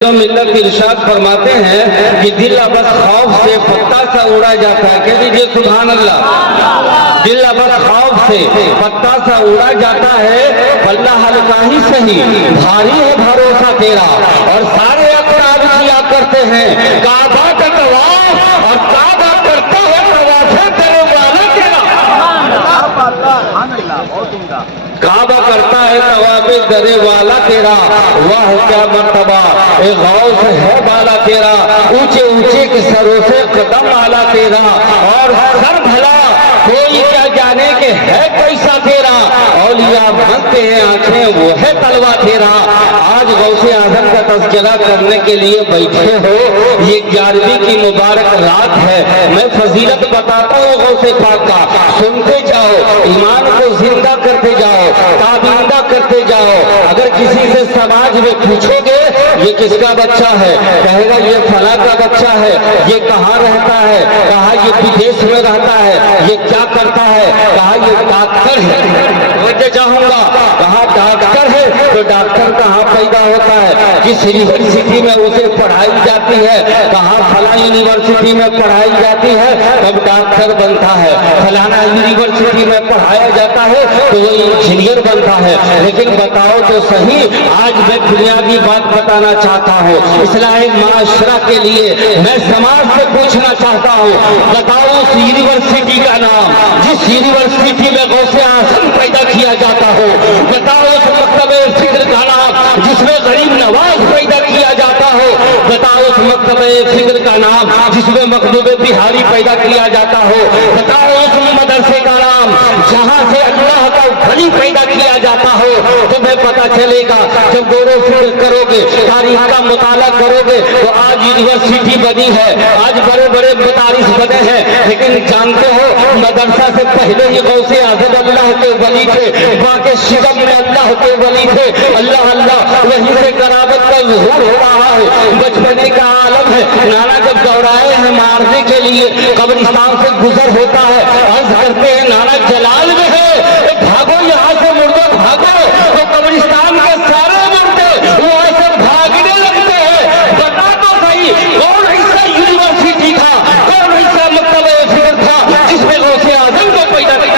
ملت ارشاد فرماتے ہیں کہ دل ابس خوف سے پتا سا اڑا جاتا ہے. کہہ دیجئے سبحان اللہ. دل ابس خوف سے پتا سا اڑا جاتا ہے. اللہ ہلکا ہی سہی بھاری ہے بھروسہ تیرا. اور سارے اقرار کیا کرتے ہیں کعبہ کا طواف اور کعبہ کرتا ہے طواف تیرے والا تیرا. کعبہ کرتا ہے طواف درے والا تیرا. واہ کیا مرتبہ اے غوث ہے بالا تیرا. اونچے اونچے کے سروں سے قدم آلا تیرا. اور سر بھلا کوئی کیا جانے کہ ہے کیسا تیرا. اولیاء بنتے ہیں آنکھیں وہ ہے تلوا تیرا. آج غوث اعظم کا تذکرہ کرنے کے لیے بیٹھے ہو. یہ 11ویں کی مبارک رات ہے. میں فضیلت بتاتا ہوں غوث پاک کا. سنتے جاؤ, ایمان کو زندہ کرتے جاؤ, تابندہ کرتے جاؤ. اگر کسی سے سماج میں پوچھو گے یہ کس کا بچہ ہے, کہے گا یہ فلاں کا بچہ ہے. یہ کہاں رہتا ہے, کہا یہ بدیش میں رہتا ہے. یہ کیا کرتا ہے, کہا یہ ڈاکٹر ہے. میں چاہوں گا کہاں ڈاکٹر ہے تو ڈاکٹر کہاں پیدا ہوتا ہے, کس یونیورسٹی میں اسے پڑھائی جاتی ہے, کہاں فلاں یونیورسٹی میں پڑھائی جاتی ہے تب ڈاکٹر بنتا ہے. فلانا یونیورسٹی میں پڑھایا جاتا ہے تو وہ انجینئر بنتا ہے. لیکن بتاؤ تو صحیح, آج میں بنیادی بات بتانا چاہتا ہوں اصلاح معاشرہ کے لیے. میں سماج سے پوچھنا چاہتا ہوں, بتاؤ اس یونیورسٹی کا نام جس یونیورسٹی میں غوث اعظم پیدا کیا جاتا ہو. بتاؤ اس مکتب فکر کا نام جس میں غریب نواز پیدا کیا جاتا ہو. بتاؤ اس مکتب فکر کا نام جس میں مخدوم بہاری پیدا کیا جاتا ہو. بتاؤ اس مدرسے کا نام جہاں سے اللہ کا ولی پیدا کیا جاتا ہو. تمہیں پتا چلے گا جب غور و فکر کرو گے, تاریخ کا مطالعہ کرو گے تو آج یونیورسٹی بنی ہے, آج بڑے بڑے مدارس بنے ہیں. لیکن جانتے ہو مدرسہ سے پہلے ہی غوث اعظم اللہ کے ولی تھے. ماں کے شکم میں اللہ کے ولی تھے. اللہ اللہ وہیں سے قرابت کا ظہور ہو رہا ہے. بچپنے کا عالم ہے. نانا جب دوڑائے ہیں مارنے کے لیے قبرستان سے گزر ہوتا ہے, عرض کرتے ہیں نانا جلال میں ہے, بھاگو یہاں سے مردوں بھاگو. تو قبرستان کے سارے مردے وہ ایسے بھاگنے لگتے ہیں. بتا تو صحیح کون ایسا یونیورسٹی تھا, کون ایسا مکتب فکر تھا جس میں غوث اعظم کو پیدا کیا.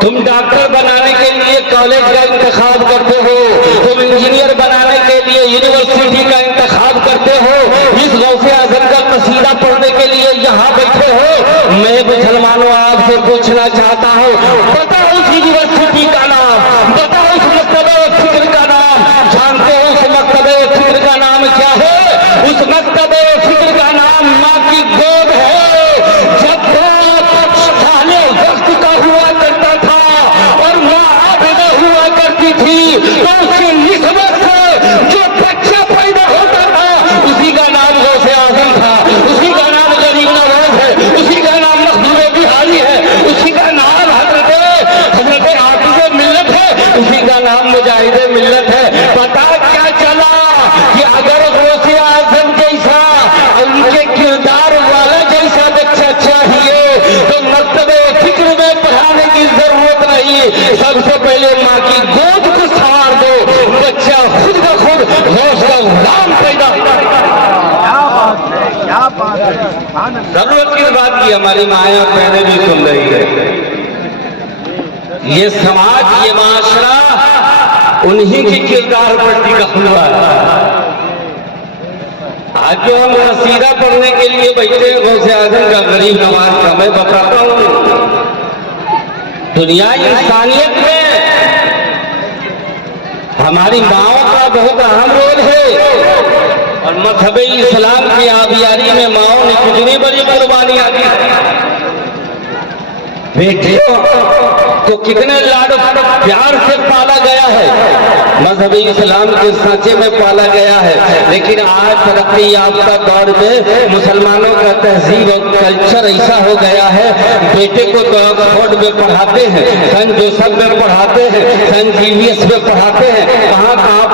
تم ڈاکٹر بنانے کے لیے کالج کا انتخاب کرتے ہو, تم انجینئر بنانے کے لیے یونیورسٹی کا انتخاب کرتے ہو. اس غوث اعظم کا قصیدہ پڑھنے کے لیے یہاں بیٹھے ہو. میں مسلمانوں آپ سے پوچھنا چاہتا ہوں, بتاؤ اس یونیورسٹی کا نام, بتاؤ اس مکتب فکر کا نام. جانتے ہو اس مکتب فکر کا نام کیا ہے؟ اس مکتب فکر کا نام ماں کی گود ہے. جب وقت کا ہوا کرتا تھا اور ماں عابدہ ہوا کرتی تھی تو اس کی نسبت سے جو بچہ پیدا ہوتا تھا اسی کا نام غوث اعظم تھا, اسی کا نام غریب نواز ہے, اسی کا نام مخدوم بہاری ہے, اسی کا نام حضرت حافظ ملت ہے, اسی کا نام مجاہد ملت ہے. پتا کیا چلا کہ اگر غوث اعظم جیسا ان کے کردار والا جیسا بچہ چاہیے تو مکتب فکر میں پڑھانے کی ضرورت نہیں. سب سے پہلے ماں کی گود کو سنوار دو, بچہ خود بخود غوث کا غلام پیدا. ضرورت کس بات کی, ہماری مائیں بہنیں بھی سن رہی ہے. یہ سماج, یہ معاشرہ انہی کی کردار پڑتی کا ہوا ہے. آج جو ہم قصیدہ پڑھنے کے لیے بیٹھے غوث اعظم کا غریب نواز کا, میں بتاتا ہوں دنیا انسانیت میں ہماری ماؤں کا بہت اہم رول ہے. اور مذہب اسلام کی آبیاری میں ماؤں نے کتنی بڑی قربانیاں دی. بیٹیوں کو کتنے لاڈ پیار سے پالا گیا ہے, مذہب اسلام کے سانچے میں پالا گیا ہے. لیکن آج ترقی یافتہ دور میں مسلمانوں کا تہذیب اور کلچر ایسا ہو گیا ہے, بیٹے کو تو آکسفورڈ میں پڑھاتے ہیں, سن جوسف میں پڑھاتے ہیں, سن جیویس میں پڑھاتے ہیں, کہاں کہاں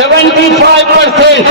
75%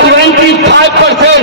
25%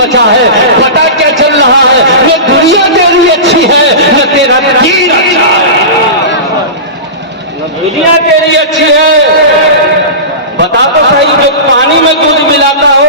بچا ہے. پتا کیا چل رہا ہے؟ یہ دنیا تیری اچھی ہے نہ تیرا دین اچھا ہے. دنیا تیری اچھی ہے. بتا تو صحیح، جو پانی میں دودھ ملاتا ہو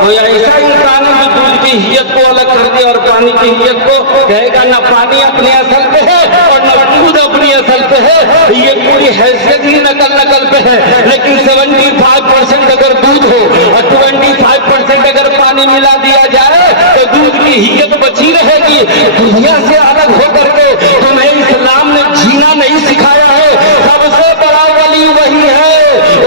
کوئی ایسا انسان ہے جو دودھ کی حیت کو الگ کر دے اور پانی کی حیت کو کہے گا نہ پانی اپنے اصل پہ ہے اور نہ دودھ اپنی اصل پہ ہے. یہ پوری حیثیت ہی نقل پہ ہے. لیکن 75% اگر دودھ ہو اور 25% اگر پانی ملا دیا جائے تو دودھ کی حیت بچی رہے گی. دنیا سے الگ ہو کر کے تمہیں اسلام نے جینا نہیں سکھایا ہے. سب سے بڑا ولی وہی ہے.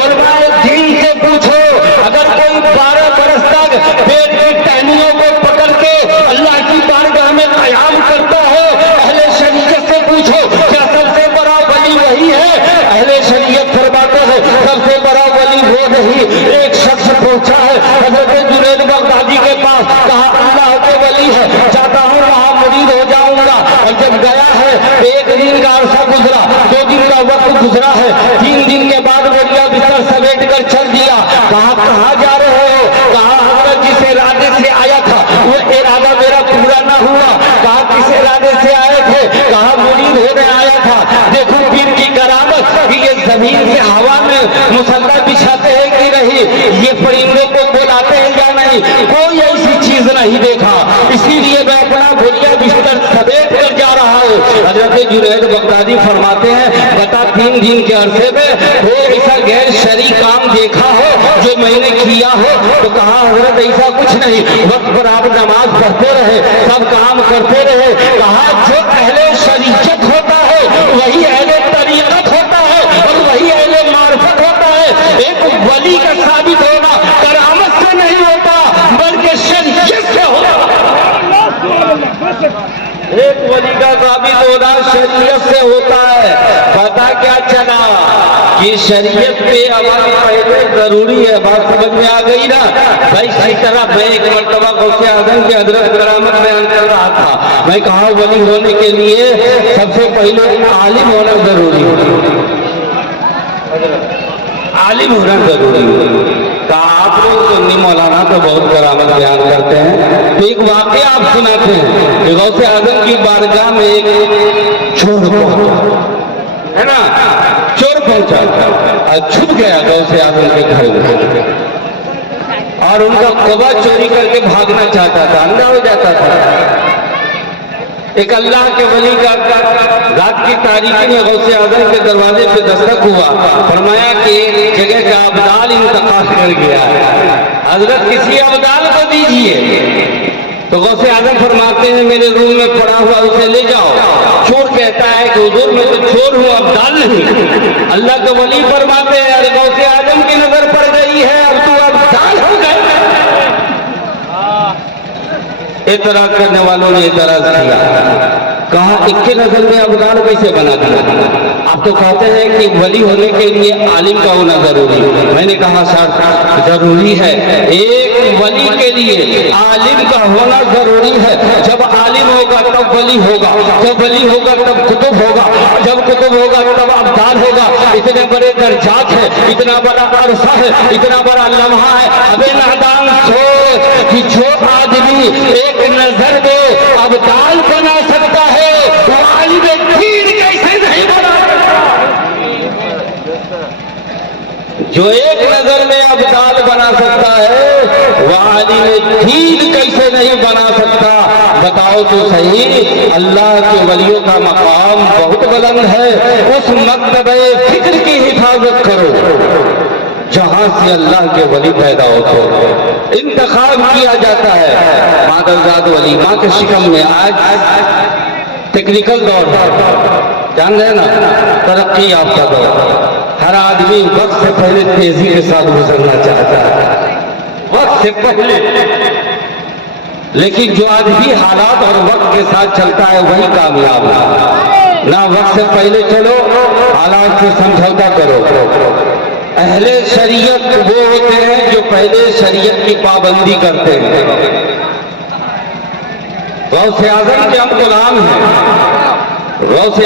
اور دین سے پوچھو، اگر کوئی 12 برس تک پیٹ کی ٹہنیوں کو پکڑ کے اللہ کی بارگاہ میں قیام کرتا ہے، اہل شریعت سے پوچھو کیا سب سے بڑا ولی وہی ہے؟ اہل شریعت فرماتے ہیں سب سے بڑا ولی وہ نہیں. ایک شخص پہنچا ہے حضرت جنید بغدادی کے پاس، کہا اللہ کے ولی ہے، چاہتا ہوں وہاں مرید ہو جاؤں گا. اور جب گیا ہے 1 دن کا عرصہ گزرا، 2 دن کا وقت گزرا ہے، 3 دن کے بعد بولیا بستر سمیٹ کر چل دیا. کہاں جا رہے ہو؟ کہا حضرت جس ارادے سے آیا تھا وہ ارادہ میرا پورا نہ ہوا. کہا کس ارادے سے آئے تھے؟ کہا مرید ہونے آیا تھا. دیکھو پیر کی کرامت کہ یہ زمین سے ہوا میں مسلح بچھاتے ہیں کہ نہیں، یہ پرندوں کو بلاتے ہیں یا نہیں، کوئی ایسی چیز نہیں دیکھا. اسی لیے میں اپنا بھولیا بستر سمیٹ کر جا رہا ہوں. حضرت جنید بغدادی فرماتے ہیں بتا 3 دن کے عرصے میں کوئی ایسا غیر شرعی کام دیکھا ہو جو میں نے کیا ہو؟ تو کہا حضرت ایسا کچھ نہیں، وقت پر آپ نماز پڑھتے رہے، سب کام کرتے رہے. کہا جو اہل شریعت ہوتا ہے وہی اہل طریقت ہوتا ہے اور وہی اہل معرفت ہوتا ہے. ایک ولی کا ثابت ہونا کرامت سے نہیں ہوتا بلکہ شریعت سے ہوتا. ایک ولی کا ثابت ہونا شریعت سے ہوتا ہے. پتا کیا چلا کہ شریعت پہ عمل پہلے ضروری ہے. بات سمجھ میں آ گئی نا بھائی؟ اسی طرح میں ایک مرتبہ غوث اعظم کی حضرت کرامت بیان کر رہا تھا. میں کہا ولی ہونے کے لیے سب سے پہلے عالم ہونا ضروری ہے. عالم ہونا ضروری ہے. کہا آپ لوگ سنی مولانا تو بہت کرامت بیان کرتے ہیں، تو ایک واقعہ آپ سناتے ہیں کہ غوث اعظم کی بارگاہ میں ایک چور پہنچا ہے نا، چور پہنچا، چھپ گیا غوث اعظم کے گھر میں اور ان کا قبا چوری کر کے بھاگنا چاہتا تھا، اندھا ہو جاتا تھا. ایک اللہ کے ولی کا رات کی تاریکی میں غوث اعظم کے دروازے پہ دستک ہوا. فرمایا کہ ایک جگہ کا ابدال انتقال کر گیا ہے، حضرت کسی ابدال کو دیجیے. تو غوث اعظم فرماتے ہیں میرے روم میں پڑا ہوا اسے لے جاؤ. چور کہتا ہے کہ حضور میں تو چور ہوں، ابدال نہیں. اللہ کے ولی فرماتے ہیں ارے غوث اعظم کی نظر پڑ گئی ہے، اب تو ابدال ہو گئے. اعتراض کرنے والوں نے اعتراض کیا، کہا ایک کے نظر میں ابدال کیسے بنا دیا؟ آپ تو کہتے ہیں کہ ولی ہونے کے لیے عالم کا ہونا ضروری ہے. میں نے کہا سر ضروری ہے، ایک ولی کے لیے عالم کا ہونا ضروری ہے. جب عالم ہوگا تب ولی ہوگا، جب ولی ہوگا تب کتب ہوگا، جب کتب ہوگا تب ابدال ہوگا. اتنے بڑے درجات ہیں، اتنا بڑا عرصہ ہے، اتنا بڑا لمحہ ہے. ابے نادان سوچ کہ جو آدمی ایک نظر میں ابدال بنا سکتا ہے وہ عالم دین کیسے نہیں بنا سکتا؟ جو ایک نظر میں ابدال بنا سکتا ہے وہ عالم دین کیسے نہیں بنا سکتا؟ بتاؤ تو صحیح. اللہ کے ولیوں کا مقام بہت بلند ہے. اس مرتبہ فکر کی حفاظت کرو جہاں سے اللہ کے ولی پیدا ہوتے ہیں. انتخاب کیا جاتا ہے مادرزاد ولی ماں کے شکم میں. آج ٹیکنیکل دور جان رہے نا، ترقی یافتہ دور. ہر آدمی وقت سے پہلے تیزی کے ساتھ گزرنا چاہتا ہے، وقت سے پہلے. لیکن جو آدمی حالات اور وقت کے ساتھ چلتا ہے وہی کامیاب ہے. نہ وقت سے پہلے چلو، حالات سے سمجھوتا کرو. اہل شریعت وہ ہوتے ہیں جو پہلے شریعت کی پابندی کرتے ہیں. غوث اعظم کے ہم غلام ہیں. غوث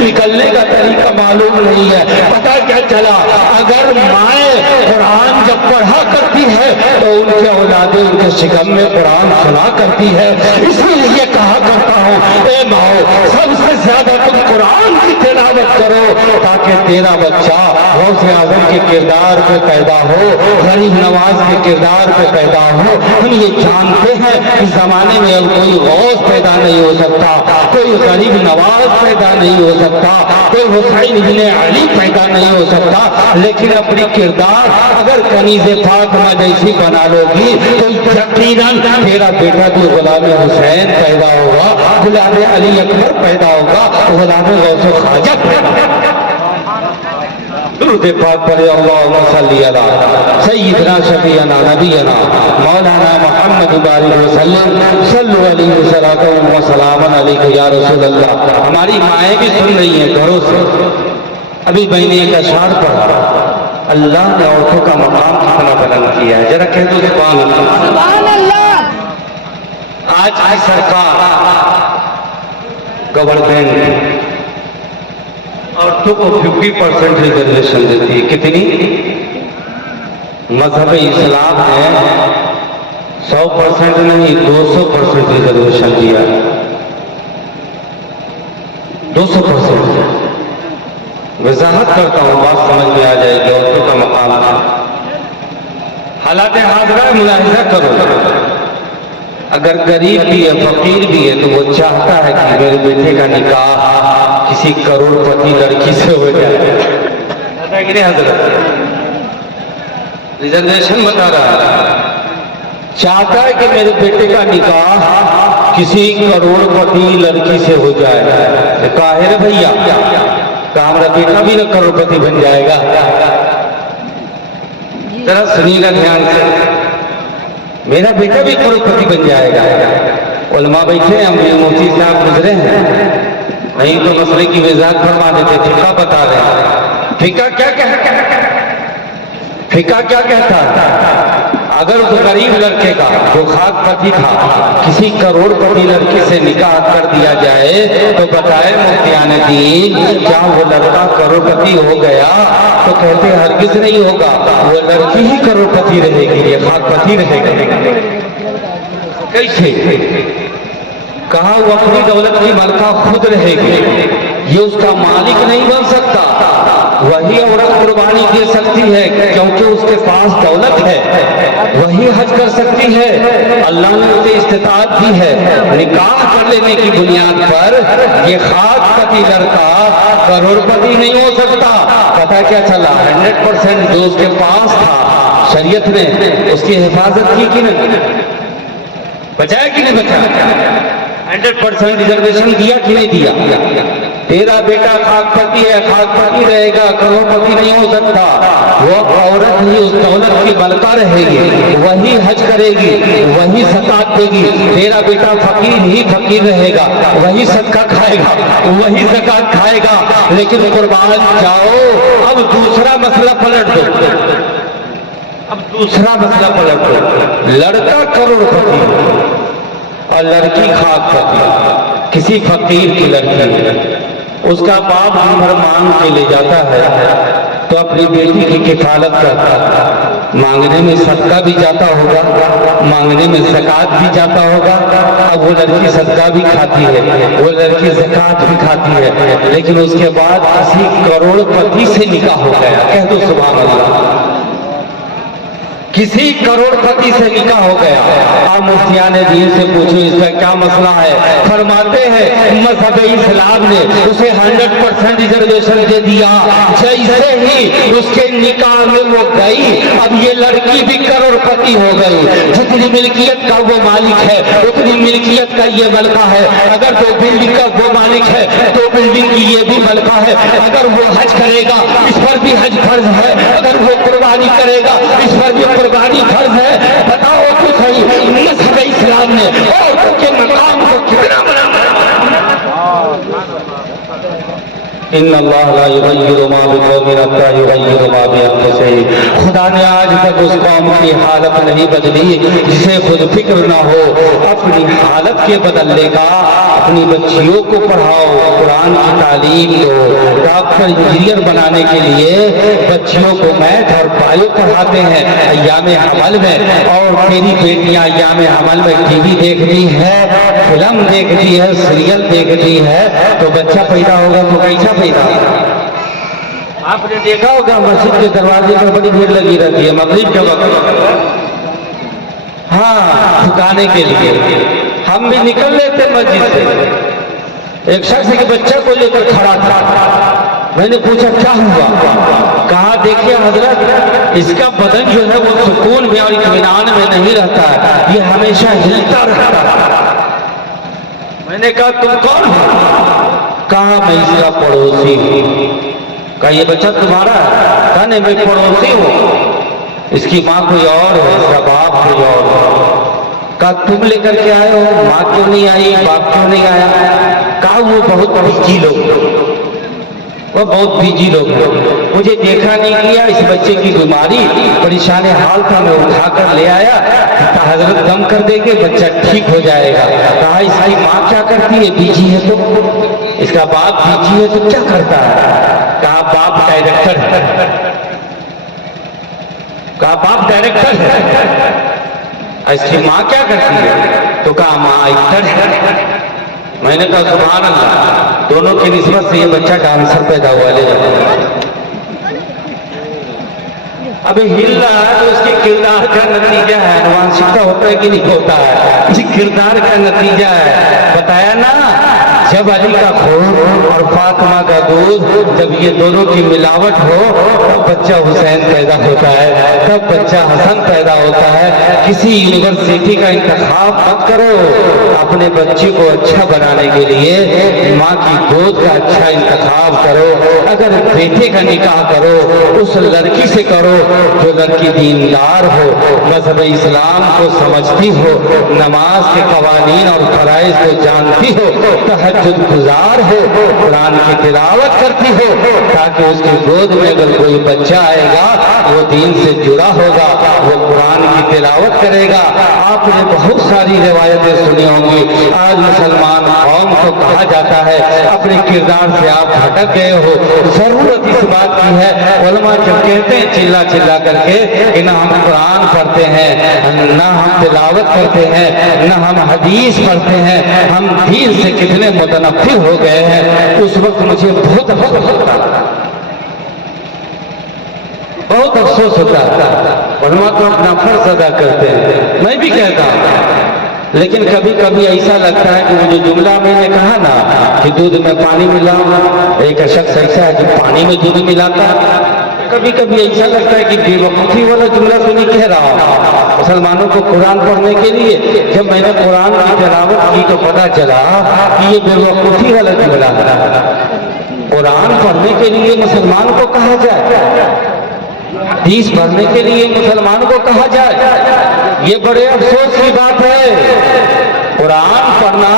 نکلنے کا طریقہ معلوم نہیں ہے۔ پتہ کیا چلا، اگر مائیں قرآن جب پڑھا کرتی ہے تو ان کے اولادیں ان کے شکم میں قرآن سنا کرتی ہے۔ اسی لیے کہا کرتا ہوں، اے ماؤ سب سے زیادہ تم قرآن کی تلاوت کرو تاکہ تیرا بچہ غوث اعظم کے کردار پہ پیدا ہو، غریب نواز کے کردار پہ پیدا ہو۔ ہم یہ جانتے ہیں اس زمانے میں اب کوئی غوث پیدا نہیں ہو سکتا، کوئی غریب نواز پیدا نہیں ہو سکتا، کوئی حسین بن علی پیدا نہیں ہو سکتا، لیکن اپنی کردار اگر کنیز فاطمہ جیسی بنا لو گی تو یقیناً تیرا بیٹا بھی غلام حسین پیدا ہوگا، غلام علی اکبر پیدا ہوگا، غلام غوث و خواجہ پیدا ہوگا۔ درود پاک پڑھے، اللہم صلی علی سیدنا شفیعنا نبینا مولانا محمد بارک وسلم، صلو علیہ وسلم وسلام علیکہ یا رسول اللہ۔ ہماری مائیں بھی سن رہی ہیں گھروں سے۔ ابھی میں نے ایک اشعار پڑھا، اللہ نے عورتوں کا مقام کتنا بلند کیا ہے، ذرا کہہ دو سبحان اللہ۔ سبحان اللہ۔ آج کی سرکار گورنمنٹ عورتوں کو 50% ریزرویشن دیتی ہے۔ کتنی؟ مذہب اسلام نے 100% نہیں 200% ریزرویشن دیا، 200%۔ وضاحت کرتا ہوں، بات سمجھ میں آ جائے گی عورتوں کا مقام۔ حالات حاضرہ ملاحظہ کرو، اگر غریب بھی ہے فقیر بھی ہے تو وہ چاہتا ہے کہ میرے بیٹے کا نکاح کسی کروڑ پتی لڑکی سے ہو جائے، ایسا کہ نہیں حضرت؟ ریزرویشن بتا رہا ہے، چاہتا ہے کہ میرے بیٹے کا نکاح کسی کروڑ پتی لڑکی سے ہو جائے۔ کاہر بھیا کہ ہمارا بیٹا بھی نہ کروڑ پتی بن جائے گا؟ ذرا سنیے گا دھیان سے، میرا بیٹا بھی کروڑ پتی بن جائے گا۔ علماء بیٹھے ہیں، ہم مفتی صاحب گزرے ہیں، نہیں تو مسئلے کی وضاحت فرما دیتے، فقہ بتا رہے ہیں۔ فقہ کیا کہتا ہے؟ فقہ کیا کہتا ہے؟ اگر اس غریب لڑکے کا جو خاک پتی تھا کسی کروڑ پتی لڑکی سے نکاح کر دیا جائے تو بتائے مفتیان دین، کیا وہ لڑکا کروڑ پتی ہو گیا؟ تو کہتے ہرگز نہیں ہوگا، وہ لڑکی ہی کروڑ پتی رہے گی، یہ خاک پتی رہے گا۔ کیسے؟ کہا وہ اپنی دولت کی ملکہ خود رہے گی، یہ اس کا مالک نہیں بن سکتا۔ وہی عورت قربانی دے سکتی ہے کیونکہ اس کے پاس دولت ہے، وہی حج کر سکتی ہے، اللہ نے اسے استطاعت دی ہے۔ نکاح کر لینے کی بنیاد پر یہ خاک پتی لڑکا کروڑ پتی نہیں ہو سکتا۔ پتہ کیا چلا؟ 100% جو اس کے پاس تھا شریعت نے اس کی حفاظت کی کہ نہیں؟ بچایا کہ نہیں بچایا؟ 100% ریزرویشن دیا کہ نہیں دیا؟ تیرا بیٹا خاک پتی ہے، خاک پتی رہے گا، کروڑ پتی نہیں ہو سکتا۔ وہ عورت ہی اس دولت کی ملکہ رہے گی، وہی حج کرے گی، وہی زکات دے گی۔ تیرا بیٹا فقیر ہی فقیر رہے گا، وہی صدقہ کھائے گا، وہی زکات کھائے گا۔ لیکن قربان جاؤ، اب دوسرا مسئلہ پلٹ دو، اب دوسرا مسئلہ پلٹ دو۔ لڑکا کروڑ پتی اور لڑکی خاک پتی، کسی فقیر کی لڑکی، اس کا باپ ہمر مانگ کے لے جاتا ہے تو اپنی بیٹی کی کفالت کرتا ہے، مانگنے میں صدقہ بھی جاتا ہوگا، مانگنے میں زکات بھی جاتا ہوگا۔ اب وہ لڑکی صدقہ بھی کھاتی ہے، وہ لڑکی زکات بھی کھاتی ہے، لیکن اس کے بعد کسی کروڑ پتی سے نکاح ہو گیا، کہہ دو سبحان اللہ۔ کسی کروڑ پتی سے نکاح ہو گیا۔ آپ مفتیان دین سے پوچھو اس کا کیا مسئلہ ہے؟ فرماتے ہیں مذہب اسلام نے اسے 100% ریزرویشن دے دیا۔ جیسے ہی اس کے نکاح میں وہ گئی، اب یہ لڑکی بھی کروڑ پتی ہو گئی، جتنی ملکیت کا وہ مالک ہے اتنی ملکیت کا یہ ملکہ ہے۔ اگر 2 بلڈنگ کا وہ مالک ہے 2 بلڈنگ کی یہ بھی ملکہ ہے۔ اگر وہ حج کرے گا اس پر بھی حج فرض ہے، اگر وہ قربانی کرے گا اس پر بھی قربانی فرض ہے۔ بتاؤ تو صحیح، مذہب اسلام نے عورتوں کے مقام کو کتنا بنا۔ ان اللہ لا یغیر ما بقوم حتی یغیروا ما بانفسہم. خدا نے آج تک اس قوم کی حالت نہیں بدلی جسے خود فکر نہ ہو اپنی حالت کے بدلنے کا. اپنی بچیوں کو پڑھاؤ, قرآن کی تعلیم دو. ڈاکٹر انجینئر بنانے کے لیے بچیوں کو میتھ اور بایو پڑھاتے ہیں ایام حمل میں, اور میری بیٹیاں ایام حمل میں ٹی وی دیکھتی ہے, فلم دیکھتی ہے, سیریل دیکھتی ہے, تو بچہ پیدا ہوگا تو کیسا پیدا ہوگا؟ آپ نے دیکھا ہوگا مسجد کے دروازے پر بڑی بھیڑ لگی رہتی ہے مغرب کے وقت, ہاں ٹھکانے کے لیے. ہم بھی نکل لیتے مسجد سے. ایک شخص کے بچہ کو لے کر کھڑا تھا, میں نے پوچھا کیا ہوا؟ کہا دیکھیے حضرت, اس کا بدن جو ہے وہ سکون میں اور اطمینان میں نہیں رہتا ہے, یہ ہمیشہ ہلتا رہتا ہے. میں نے کہا تم کون ہو؟ کہا میں اس کا پڑوسی ہوں. کہا یہ بچہ تمہارا ہے؟ کہا نہیں میں پڑوسی ہوں. اس کی ماں کوئی اور ہے, اس کا باپ کوئی اور ہے. کہا تم لے کر کے آئے ہو, ماں کیوں نہیں آئی, باپ کیوں نہیں آیا؟ کہا وہ بہت بھیجی لوگ, وہ بہت بھیجی لوگ, مجھے دیکھا نہیں کیا. اس بچے کی بیماری پریشان حال تھا, میں اٹھا کر لے آیا. حضرت دم کر دیں گے بچہ ٹھیک ہو جائے گا. کہا اس کی ماں کیا کرتی ہے؟ بھیجی ہے تو. اس کا باپ بھیجی ہے تو کیا کرتا ہے؟ کہا باپ ڈائریکٹر ہے. کہا باپ ڈائریکٹر ہے. اس کی ماں کیا کرتی ہے؟ تو کہا ماں ایکٹر ہے. میں نے کہا سبحان اللہ, دونوں کی نسبت سے یہ بچہ ڈانسر پیدا ہوا. لے ابھی ہل رہا ہے تو اس کے کردار کا نتیجہ ہے. انوانشکتا ہوتا ہے کہ نہیں ہوتا ہے؟ اس کردار کا نتیجہ ہے. بتایا نا, جب علی کا خون اور فاطمہ کا دودھ, جب یہ دونوں کی ملاوٹ ہو تب بچہ حسین پیدا ہوتا ہے, تب بچہ حسن پیدا ہوتا ہے. کسی یونیورسٹی کا انتخاب مت کرو, اپنے بچے کو اچھا بنانے کے لیے ماں کی گود کا اچھا انتخاب کرو. اگر بیٹے کا نکاح کرو اس لڑکی سے کرو جو لڑکی دیندار ہو, مذہب اسلام کو سمجھتی ہو, نماز کے قوانین اور فرائض کو جانتی ہو, تہجد گزار ہو, قرآن کی تلاوت کرتی ہو, تاکہ اس کی گود میں اگر کوئی بچہ آئے گا وہ دین سے جڑا ہوگا, وہ قرآن کی تلاوت کرے گا. آپ نے بہت ساری روایتیں سنی ہوں گی. آج مسلمان قوم کو کہا جاتا ہے اپنے کردار سے آپ بھٹک گئے ہو. ضرورت اس بات کی ہے, علماء جب کہتے ہیں چلا چلا کر کے کہ نہ ہم قرآن پڑھتے ہیں, نہ ہم تلاوت کرتے ہیں, نہ ہم حدیث پڑھتے ہیں, ہم دین سے کتنے متنفر ہو گئے ہیں, اس وقت مجھے بہت افسوس ہوتا ہے, بہت افسوس ہوتا ہے. علماء تو اپنا فرض ادا کرتے ہیں, میں بھی کہتا ہوں, لیکن کبھی کبھی ایسا لگتا ہے کہ وہ جو جملہ میں نے کہا نا کہ دودھ میں پانی ملاؤں, ایک شخص ایسا ہے جو پانی میں دودھ ملاتا ہے. کبھی کبھی ایسا لگتا ہے کہ بے وقوفی والا جملہ تو نہیں کہہ رہا ہوں. مسلمانوں کو قرآن پڑھنے کے لیے جب میں نے قرآن کی تلاوت کی تو پتا چلا کہ یہ بے وقوفی والا جملہ ہے. قرآن پڑھنے کے لیے مسلمان کو کہا جائے, حدیث پڑھنے کے لیے مسلمان کو کہا جائے, یہ بڑے افسوس کی بات ہے. قرآن پڑھنا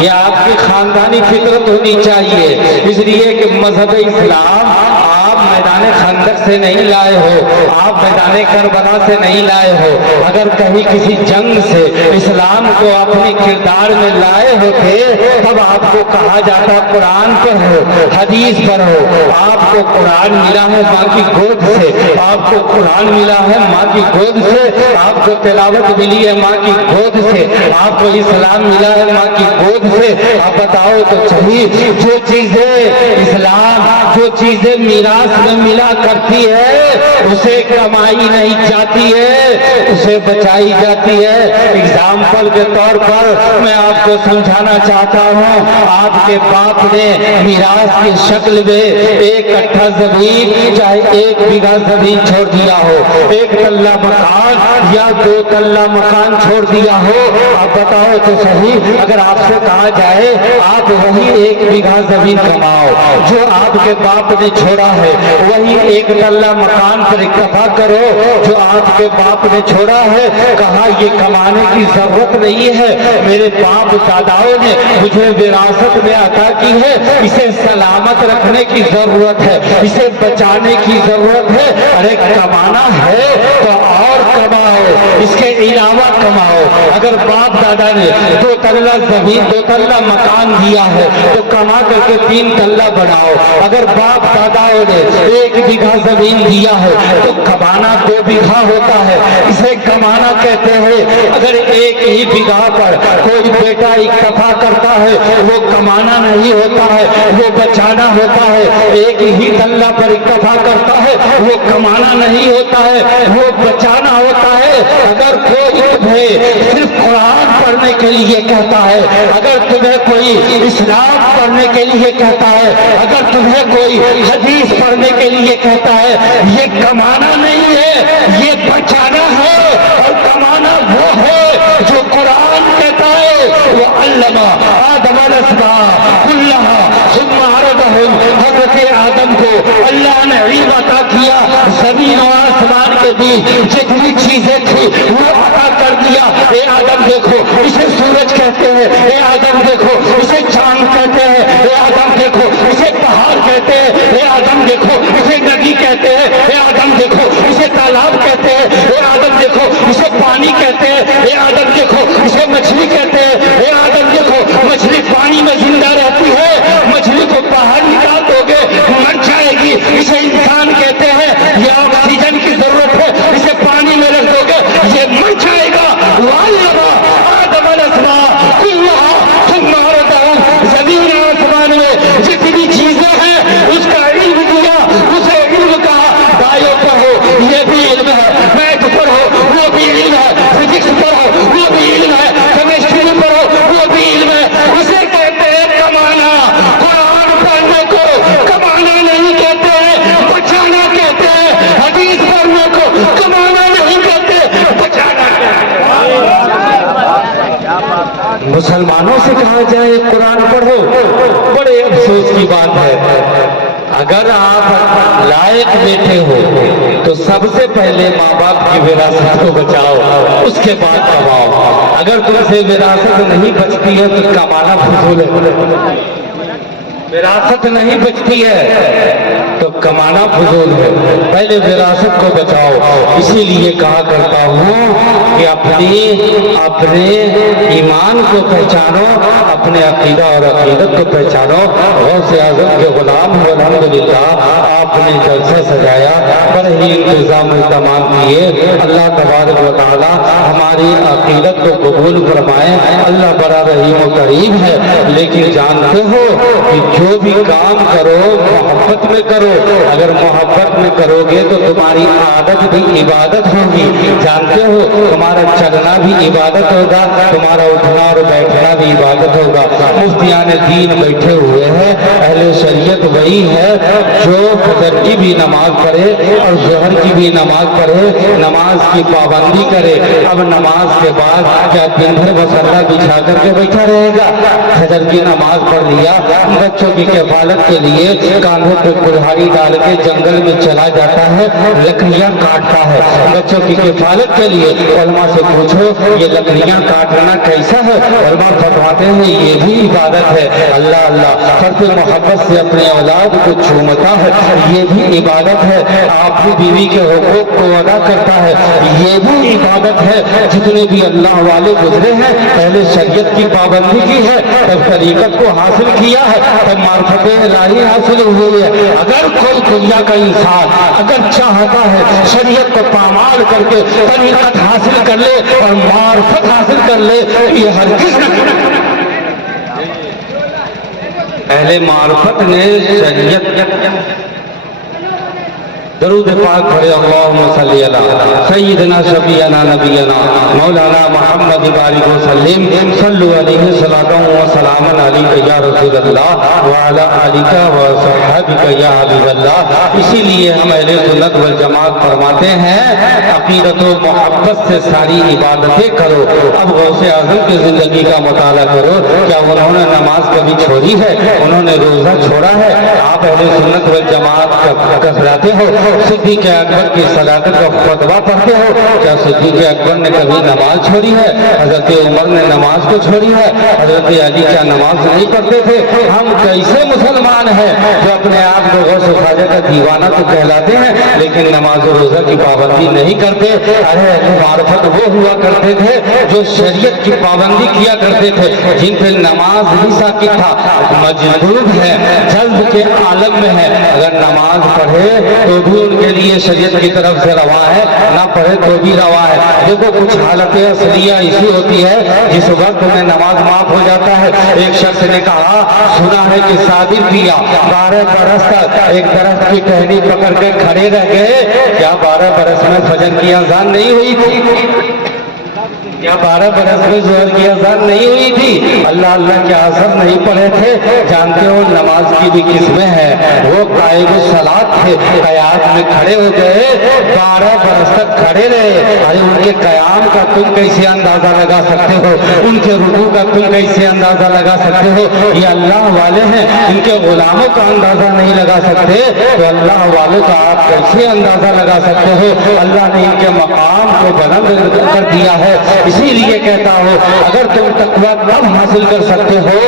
یہ آپ کی خاندانی فطرت ہونی چاہیے, اس لیے کہ مذہب اسلام آپ میدان خندق سے نہیں لائے ہو, آپ میدان کربلا سے نہیں لائے ہو. اگر کہیں کسی جنگ سے اسلام کو اپنے کردار میں لائے ہوتے تب آپ کو کہا جاتا قرآن پڑھو, حدیث پڑھو. آپ کو قرآن ملا ہے ماں کی گود سے, آپ کو قرآن ملا ہے ماں کی گود سے, آپ کو تلاوت ملی ہے ماں کی گود سے, آپ کو اسلام ملا ہے ماں کی گود سے. آپ بتاؤ تو صحیح, جو چیزیں اسلام, جو چیزیں میراث میں ملا کرتی ہے اسے کمائی نہیں جاتی ہے, اسے بچائی جاتی ہے. اگزامپل کے طور پر میں آپ کو سمجھانا چاہتا ہوں, آپ کے باپ نے میراث کی شکل میں ایک کٹھا زمین, چاہے 1 بیگھا زمین چھوڑ دیا ہو, 1 تلہ مکان یا 2 تلہ مکان چھوڑ دیا ہو. آپ بتاؤ تو صحیح, اگر آپ سے کہا جائے آپ وہی 1 بیگھا زمین کماؤ جو آپ کے باپ نے چھوڑا ہے وہی ایک تلہ مکان پر اکتفا کرو جو آپ کے باپ نے چھوڑا ہے. کہا یہ کمانے کی ضرورت نہیں ہے, میرے باپ داداؤں نے مجھے وراثت میں عطا کی ہے, اسے سلامت رکھنے کی ضرورت ہے, اسے بچانے کی ضرورت ہے. ارے کمانا ہے تو اور کماؤ, اس کے علاوہ کماؤ. اگر باپ دادا نے 2 تلہ زمین 2 تلہ مکان دیا ہے تو کما کر کے 3 تلہ بڑھاؤ. اگر باپ داداؤں نے 1 بیگھا زمین دیا ہے تو کمانا 2 بیگھا ہوتا ہے, اسے کمانا کہتے ہیں. اگر 1 ہی بیگھا پر کوئی بیٹا اکتفا کرتا ہے وہ کمانا نہیں ہوتا ہے, وہ بچانا ہوتا ہے. 1 ہی تلہ پر اکتفا کرتا ہے وہ کمانا نہیں ہوتا ہے, وہ بچانا ہوتا ہے. اگر کوئی تمہیں صرف قرآن پڑھنے کے لیے کہتا ہے, اگر تمہیں کوئی اسلام پڑھنے کے لیے کہتا ہے, اگر تمہیں کوئی حدیث پڑھنے کے لیے کہتا ہے, یہ کمانا نہیں ہے, یہ بچانا ہے. اور کمانا وہ ہے جو قرآن کہتا ہے وہ علمہ آدم الاسماء کلہا ثم عرضہم. حضرت آدم کو اللہ نے علم عطا کیا, زمین و آسمان کے بیچ جتنی چیزیں تھی وہ عطا کر دیا. اے آدم دیکھو اسے سورج کہتے ہیں, اے آدم دیکھو اسے چاند کہتے ہیں, اے آدم دیکھو اسے پہاڑ کہتے ہیں, اے آدم دیکھو اسے ندی کہتے ہیں, اے آدم دیکھو اسے تالاب کہتے ہیں, اے آدم دیکھو اسے پانی کہتے ہیں, اے آدم دیکھو اسے مچھلی کہتے ہیں, اے آدم دیکھو مچھلی پانی میں زندہ رہتی ہے, مچھلی کو باہر نکال دو گے مر جائے گی. اسے انسان کہتے ہیں, یہ آکسیجن کی ضرورت ہے, اسے پانی میں رکھ دو گے یہ مر جائے گا. آدم الاسماء کلہا ثم عرضہم. زمین آسمان میں جتنی چیزیں ہیں اس کا علم دیا, اسے علم کہا. بایو پڑھو یہ بھی علم ہے, میتھ پڑھو وہ بھی علم ہے, فزکس پڑھو وہ بھی علم ہے, کیمسٹری پڑھو وہ بھی علم ہے. اسے کہتے ہیں کمانا. قرآن پڑھنے کو کمانا نہیں کہتے ہیں, بچانا کہتے ہیں. حدیث پڑھنے کو کمانا نہیں کہتے, بچانا کہتے ہیں. مسلمانوں سے کہا جائے قرآن پڑھو, بڑے افسوس کی بات ہے. اگر آپ لائق بیٹے ہو تو سب سے پہلے ماں باپ کی وراثت کو بچاؤ, اس کے بعد کماؤ. اگر تم سے وراثت نہیں بچتی ہے تو کمانا فضول ہے. وراثت نہیں بچتی ہے تو کمانا فضول ہے. پہلے وراثت کو بچاؤ. اسی لیے کہا کرتا ہوں کہ اپنے ایمان کو پہچانو, اپنے عقیدہ اور عقیدت کو پہچانو. غوث اعظم کے غلام ہو الحمدللہ. آپ نے جلسہ سجایا, بڑے ہی انتظام اہتمام کیے. اللہ تبارک و تعالی ہماری عقیدت کو قبول فرمائے. اللہ بڑا رحیم و کریم ہے. لیکن جانتے ہو کہ جو بھی کام کرو محبت میں کرو. اگر محبت میں کرو گے تو تمہاری عادت بھی عبادت ہوگی. جانتے ہو تمہارا چلنا بھی عبادت ہوگا, تمہارا اٹھنا اور بیٹھنا بھی عبادت ہوگا. مفتیان دین بیٹھے ہوئے ہیں, اہل شریعت وہی ہے جو فجر کی بھی نماز پڑھے اور ظہر کی بھی نماز پڑھے, نماز کی پابندی کرے. اب نماز کے بعد کیا دن بھر مسلح بچھا کر کے بیٹھا رہے گا؟ فجر کی نماز پڑھ لیا, بچوں کی کفالت کے لیے کاندھوں پہ کلہاڑی ڈال کے جنگل میں چلا جاتا ہے, لکڑیاں کاٹتا ہے. بچوں کی کفالت کے لیے علماء سے پوچھو یہ لکڑیاں کاٹنا کیسا ہے؟ علماء فرماتے ہیں یہ بھی عبادت ہے. اللہ اللہ فرض محبت سے اپنے اولاد کو چومتا ہے, یہ بھی عبادت ہے. آپ کی بیوی کے حقوق کو ادا کرتا ہے, یہ بھی عبادت ہے. جتنے بھی اللہ والے گزرے ہیں پہلے شریعت کی پابندی کی ہے, تب طریقت کو حاصل کیا ہے, تب معرفت الہی حاصل ہوئی ہے. اگر کوئی دنیا کا انسان اگر چاہتا ہے شریعت کو پامال کر کے طریقت حاصل کر لے اور معرفت حاصل کر لے, یہ ہرگز نہ. اہل معرفت نے شریعت درود پاک پڑھے اللہم صلی علی سیدنا شفیعنا نبینا مولانا محمد بارک وسلم صلو علیہ صلاۃ و سلام علیک یا رسول اللہ وعلی آلک و صحابک یا حبیب اللہ۔ اسی لیے ہم اہل سنت والجماعت فرماتے ہیں عقیدت و محبت سے ساری عبادتیں کرو۔ اب غوث اعظم کی زندگی کا مطالعہ کرو، کیا انہوں نے نماز کبھی چھوڑی ہے؟ انہوں نے روزہ چھوڑا ہے؟ آپ اہل سنت والجماعت کہلاتے ہو، صدیق اکبر کی صداقت کا فتویٰ پڑھتے ہو، کیا صدیق اکبر نے کبھی نماز چھوڑی ہے؟ حضرت عمر نے نماز کو چھوڑی ہے؟ حضرت علی کیا نماز نہیں پڑھتے تھے؟ ہم کیسے مسلمان ہیں جو اپنے آپ کو غوث و خواجہ کا دیوانہ تو کہلاتے ہیں لیکن نماز و روزہ کی پابندی نہیں کرتے؟ ارے معرفت وہ ہوا کرتے تھے جو شریعت کی پابندی کیا کرتے تھے، جن پہ نماز ہی ساکت تھا، مجذوب ہے، جلد کے عالم میں ہے، اگر نماز پڑھے تو بھی ان کے لیے شریعت کی طرف سے روا ہے، نہ پڑھے تو بھی روا ہے۔ دیکھو کچھ حالت اصلیہ ایسی ہوتی ہے جس وقت میں نماز معاف ہو جاتا ہے۔ ایک شخص نے کہا سنا ہے کہ شادی کیا 12 برس تک ایک درخت کی ٹہنی پکڑ کے کھڑے رہ گئے، کیا 12 برس میں فجر کی اذان نہیں ہوئی تھی؟ کیا 12 برس میں ظہر کی اذان نہیں ہوئی تھی؟ اللہ اللہ کے اثر نہیں پڑھے تھے؟ جانتے ہو نماز کی بھی قسمیں ہیں، وہ قائم الصلاۃ تھے، قیام میں کھڑے ہو گئے، 12 برس تک کھڑے رہے۔ ارے ان کے قیام کا تم کیسے اندازہ لگا سکتے ہو؟ ان کے رکوع کا تم کیسے اندازہ لگا سکتے ہو؟ یہ اللہ والے ہیں، ان کے غلاموں کا اندازہ نہیں لگا سکتے تو اللہ والوں کا آپ کیسے اندازہ لگا سکتے ہو؟ اللہ نے ان کے مقام کو بلند کر دیا ہے۔ اسی لیے کہتا ہوں اگر تم تقویٰ تب حاصل کر سکتے ہو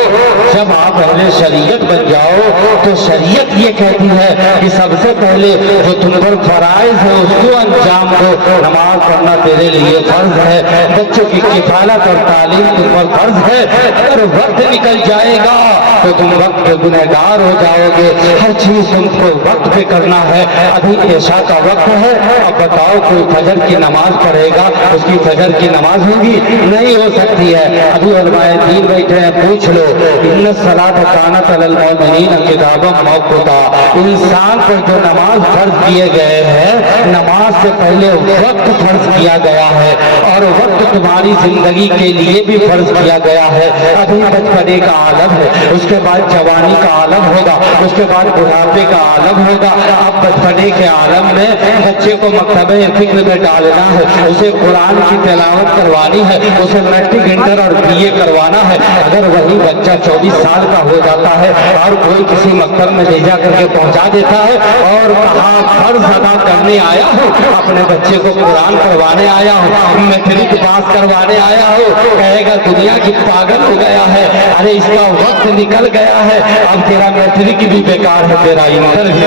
جب آپ اہل شریعت بن جاؤ، تو شریعت یہ کہتی ہے کہ سب سے پہلے جو تم پر فرائض ہے اس کو انجام دو۔ نماز پڑھنا تیرے لیے فرض ہے، بچوں کی کفالت اور تعلیم تم پر فرض ہے۔ اگر وقت نکل جائے گا تو تم وقت پہ گنہگار ہو جاؤ گے۔ ہر چیز تم کو وقت پہ کرنا ہے۔ ابھی عشاء کا وقت ہے، اب بتاؤ کوئی فجر کی نماز پڑھے گا، اس کی فجر کی نماز ہوگی؟ نہیں ہو سکتی ہے۔ ابھی علماء دین بیٹھے ہیں، پوچھ لو ان الصلاۃ کانت علی المؤمنین کتابا موقوتا، انسان پر جو نماز فرض کیے گئے ہیں، نماز سے پہلے وقت فرض کیا گیا ہے اور وقت تمہاری زندگی کے لیے بھی فرض کیا گیا ہے۔ ابھی بچپنے کا عالم ہے، اس کے بعد جوانی کا عالم ہوگا، اس کے بعد بڑھاپے کا عالم ہوگا۔ اب بچپنے کے عالم میں بچے کو مکتبہ فکر میں ڈالنا ہے، اسے قرآن کی تلاوت کروانی ہے، اسے میٹرک انٹر اور بی اے کروانا ہے۔ اگر وہی بچہ 24 سال کا ہو جاتا ہے اور کوئی کسی مکتب میں لے جا کر کے پہنچا دیتا ہے اور کہاں فرض ادا کرنے آیا ہوں، اپنے بچے کو قرآن کروانے آیا ہوں، میٹرک پاس کروانے آیا ہوں، کہے گا دنیا کی پاگل ہو گیا ہے۔ ارے اس کا وقت نکل گیا ہے، اب تیرا میٹرک بھی بیکار ہے، تیرا انٹر بھی،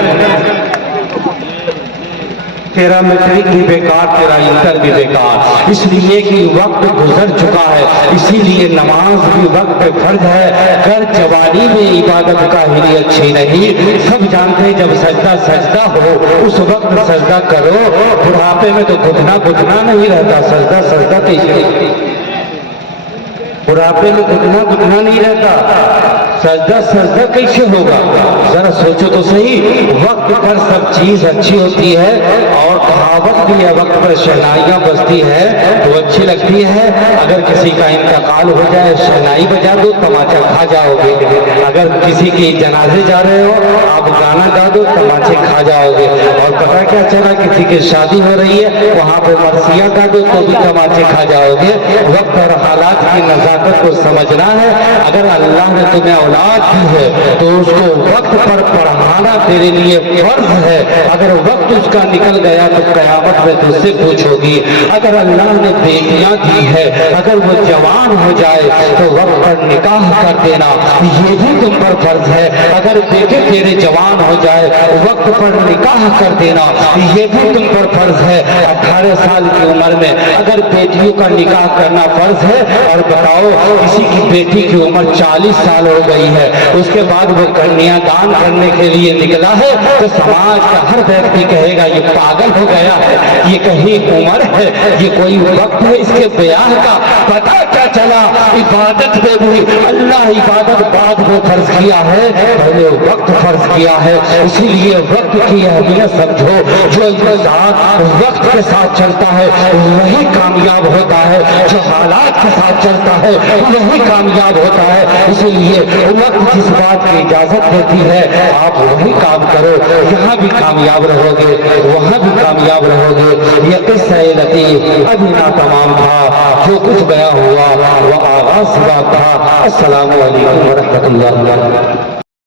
تیرا میٹرک بھی بیکار، تیرا انٹر بھی بیکار، اس لیے کہ وقت گزر چکا ہے۔ اسی لیے نماز بھی وقت پہ فرض ہے۔ اگر جوانی میں عبادت کا ہی اچھی نہیں، سب جانتے ہیں جب سجدہ ہو اس وقت سجدہ کرو، بڑھاپے میں تو گھٹنا نہیں رہتا، سجدہ کیسے؟ بڑھاپے میں گھٹنا نہیں رہتا، سجدہ کیسے ہوگا؟ ذرا سوچو تو صحیح۔ وقت پر سب چیز اچھی ہوتی ہے اور کہاوت بھی ہے وقت پر شہنائیاں بجتی ہے تو اچھی لگتی ہے۔ اگر کسی کا انتقال ہو جائے شہنائی بجا دو، تماچا کھا جاؤ گے۔ اگر کسی کے جنازے جا رہے ہو آپ گانا گا دو، تماچے کھا جاؤ گے۔ اور پتہ کیا چلا کسی کی شادی ہو رہی ہے وہاں پہ مرثیہ گا دو تو بھی تماچے کھا جاؤ گے۔ وقت اور حالات کی نزاکت کو سمجھنا ہے۔ اگر اللہ نے تمہیں اولاد دی ہے تو اس کو وقت پر پڑھانا تیرے لیے فرض ہے۔ اگر وقت اس کا نکل گیا تو قیامت میں تجھ سے پوچھو گی۔ اگر اللہ نے بیٹیاں دی ہے، اگر وہ جوان ہو جائے تو وقت پر نکاح کر دینا، یہ بھی تم پر فرض ہے۔ اگر بیٹے تیرے جوان ہو جائے وقت پر نکاح کر دینا، یہ بھی تم پر فرض ہے۔ 18 سال کی عمر میں اگر بیٹیوں کا نکاح کرنا فرض ہے، اور بتاؤ کسی کی بیٹی کی عمر 40 سال ہو گئی ہے، اس کے بعد وہ کنیا دان کرنے کے لیے نکلا ہے تو سماج کا ہر ویکتی کہے گا یہ پاگل ہو گیا ہے، یہ کہیں عمر ہے، یہ کوئی وقت ہے اس کے بیاہ کا؟ پتہ کیا چلا عبادت پہ بھی اللہ عبادت بعد میں فرض کیا ہے، پہلے وقت فرض کیا ہے۔ اسی لیے وقت کی اہمیت سمجھو، جو انسان وقت کے ساتھ چلتا ہے وہی کامیاب ہوتا ہے، جو حالات کے ساتھ چلتا ہے وہی کامیاب ہوتا ہے۔ اسی لیے وقت جس بات کی اجازت دیتی ہے آپ وہی کام کرو، یہاں بھی کامیاب رہو گے، وہاں بھی کامیاب رہو گے۔ یہ قصہ لطیف ابھی نہ تمام تھا، جو کچھ بیان ہوا وہ آغاز سے بات تھا۔ السلام علیکم ورحمۃ اللہ۔